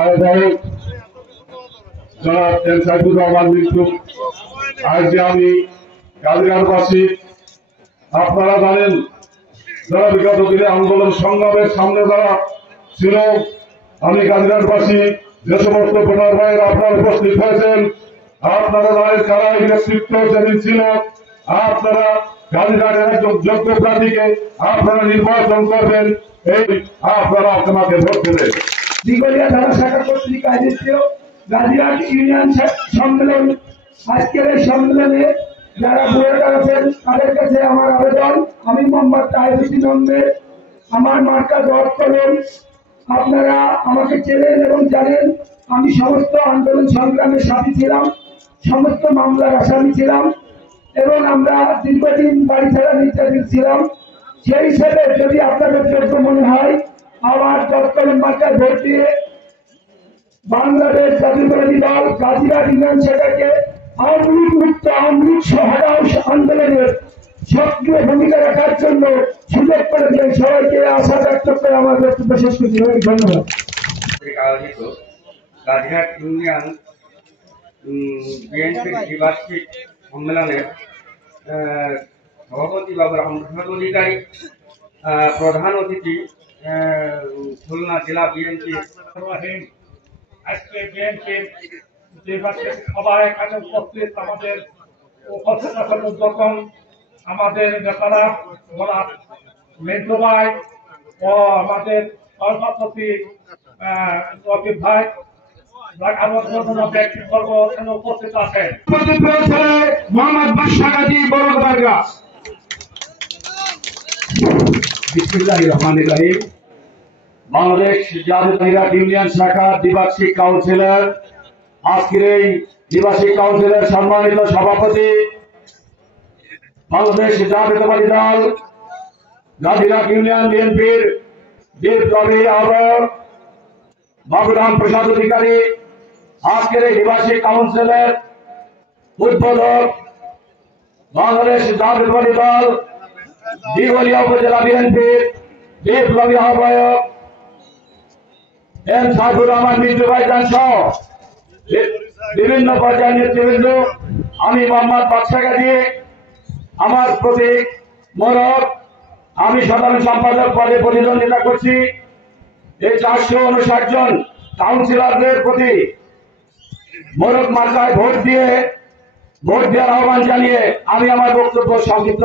আহ্বায়ক জনাব এম সাইফুর রহমান মিন্টু। আজ যে আমি কালীঘাটবাসী, আপনারা জানেন যারা বিগত দিনে আন্দোলন সংগ্রামের সামনে যারা ছিল, আমি কালীঘাটবাসী যে সমস্ত ভোটার ভাইয়ের আপনারা উপস্থিত হয়েছেন, আপনারা জানেন কারা এই নেতৃত্ব যেদিন ছিল। আপনারা কালীঘাটের একজন যোগ্য প্রার্থীকে আপনারা নির্বাচন করবেন, এই আপনারা আপনাকে ভোট দেবেন। দিগলিয়া ধারা শাখা কর্তৃক আয়োজিত গাজীরহাট ইউনিয়ন সম্মেলন, আজকের এই সম্মেলনে যারা ভোটার আছেন তাদের কাছে আমার আবেদন, আমি মোহাম্মদ তাহেরউদ্দিন আহমেদ, আমার মার্কা দল কলম। আপনারা আমাকে চেনেন এবং জানেন আমি সমস্ত আন্দোলন সংগ্রামের সাথী ছিলাম, সমস্ত মামলার আসামি ছিলাম এবং আমরা দীর্ঘদিন বাড়ি ছাড়া নির্যাতিত ছিলাম। সেই হিসেবে যদি আপনাদের যোগ্য মনে হয় আমার দল মার্কায় ভোট দিয়ে বাংলাদেশ জাতীয়তাবাদী দল গাজীরহাট ইউনিয়ন শাখাকে আওয়ামী লীগ মুক্ত, আওয়ামী লীগ সহায়ক আন্দোলনের সক্রিয় ভূমিকা রাখার জন্য সুযোগ করে দিয়ে সবাইকে আশা ব্যক্ত করে আমার বক্তব্য শেষ করছি। ধন্যবাদ। গাজীরহাট ইউনিয়ন বিএনপির দ্বিবার্ষিক সম্মেলনের সভাপতি বাবু রহমত অধিকারী, প্রধান অতিথি খুলনা জেলা বিএনপি। আজকে বিএনপির দ্বিবার্ষিক সভায় এখানে উপস্থিত আমাদের উপস্থিত আছেন যখন আমাদের নেতারা জনাব মিন্টু ভাই ও আমাদের সভাপতি রকিব ভাই, ব্যক্তিবর্গ এখানে উপস্থিত আছেন। মোহাম্মদ বাদশাহ গাজী বড়বাগা। বিসমিল্লাহির রহমানির রহিম। বাংলাদেশ জাতীয়তাবাদী ইউনিয়ন শাখা দ্বিবার্ষিক কাউন্সিলর, আজকের এই দ্বিবার্ষিক কাউন্সিলের সম্মানিত সভাপতি, বাংলাদেশ জাতীয়তাবাদী দল গাজীরহাট ইউনিয়ন বিএনপির বিপ্লবী আহ্বায়ক বাবুরাম প্রসাদ অধিকারী, আজকের এই দ্বিবার্ষিক কাউন্সিলের উদ্বোধক বাংলাদেশ জাতীয়তাবাদী দল দিগলিয়া উপজেলা বিএনপির বিপ্লবী আহ্বায়ক এম সাইফুর রহমান মিন্টু ভাইজান সহ বিভিন্ন পর্যায়ের নেতৃবৃন্দ, আমি মোহাম্মদ বাদশাহ গাজী, আমার প্রতীক মোরগ, আমি সাধারণ সম্পাদক পদে প্রতিদ্বন্দ্বিতা করছি। এই 459 জন কাউন্সিলরদের প্রতি মোরগ মার্কায় ভোট দেওয়ার আহ্বান জানিয়ে আমি আমার বক্তব্য সংক্ষিপ্ত